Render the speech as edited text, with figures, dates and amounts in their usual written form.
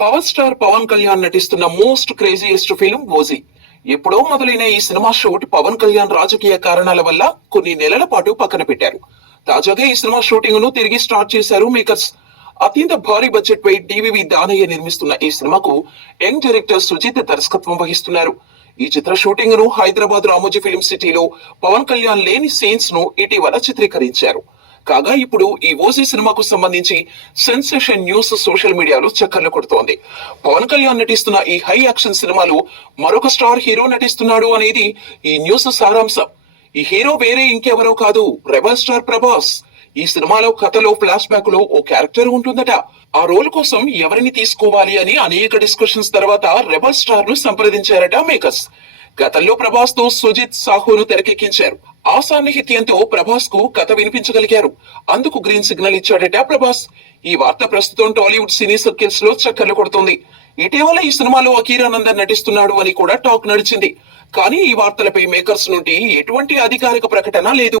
Power star Pawan Kalyan నటిస్తున్న most craziest film OG. ఎప్పుడో మొదలైన ఈ సినిమా షూట్ పవన్ కళ్యాణ్ రాజకీయ కారణాల వల్ల కొన్ని నెలల పాటు పక్కన పెట్టారు. తాజాగా ఈ సినిమా షూటింగ్ ను తిరిగి స్టార్ట్ చేశారు మేకర్స్. అత్యంత భారీ బడ్జెట్ పై డివివి దానయ్య నిర్మిస్తున్న ఈ సినిమాకు యంగ్ డైరెక్టర్ సుజిత్ దర్శకత్వం వహిస్తున్నారు. ఈ చిత్ర షూటింగ్ ను హైదరాబాద్ రామోజీ ఫిల్మ్ సిటీలో పవన్ కళ్యాణ్ లేని సీన్స్ ను ఇటీవల చిత్రీకరించారు. కాగా ఇప్పుడు ఈ ఓజీ సినిమాకు సంబంధించి సెన్సేషన్ న్యూస్ సోషల్ మీడియాలో చక్కర్లు కొడుతోంది. పవన్ కళ్యాణ్ నటిస్తున్న ఈ హై యాక్షన్ సినిమాలో మరొక స్టార్ హీరో నటిస్తున్నాడు అనేది ఈ న్యూస్ సారాంశం. ఈ హీరో వేరే ఇంకెవరో కాదు, రెబల్ స్టార్ ప్రభాస్. ఈ సినిమాలో కథలో ఫ్లాష్ బ్యాక్ లో ఓ క్యారెక్టర్ ఉంటుందట. ఆ రోల్ కోసం ఎవరిని తీసుకోవాలి అని అనేక డిస్కషన్స్ తర్వాత రెబల్ స్టార్ ను సంప్రదించారట మేకర్స్. గతంలో ప్రభాస్ తో సుజిత్ సాహును తెరకెక్కించారు. ఆ సాన్నిహిత్యంతో ప్రభాస్ కు కథ వినిపించగలిగారు. అందుకు గ్రీన్ సిగ్నల్ ఇచ్చాడట ప్రభాస్. ఈ వార్త ప్రస్తుతం టాలీవుడ్ సినీ సర్కిల్స్ లో చక్కర్లు కొడుతుంది. ఇటీవల ఈ సినిమాలో అకీరానందన్ నటిస్తున్నాడు అని కూడా టాక్ నడిచింది. కానీ ఈ వార్తలపై మేకర్స్ నుండి ఎటువంటి అధికారిక ప్రకటన లేదు.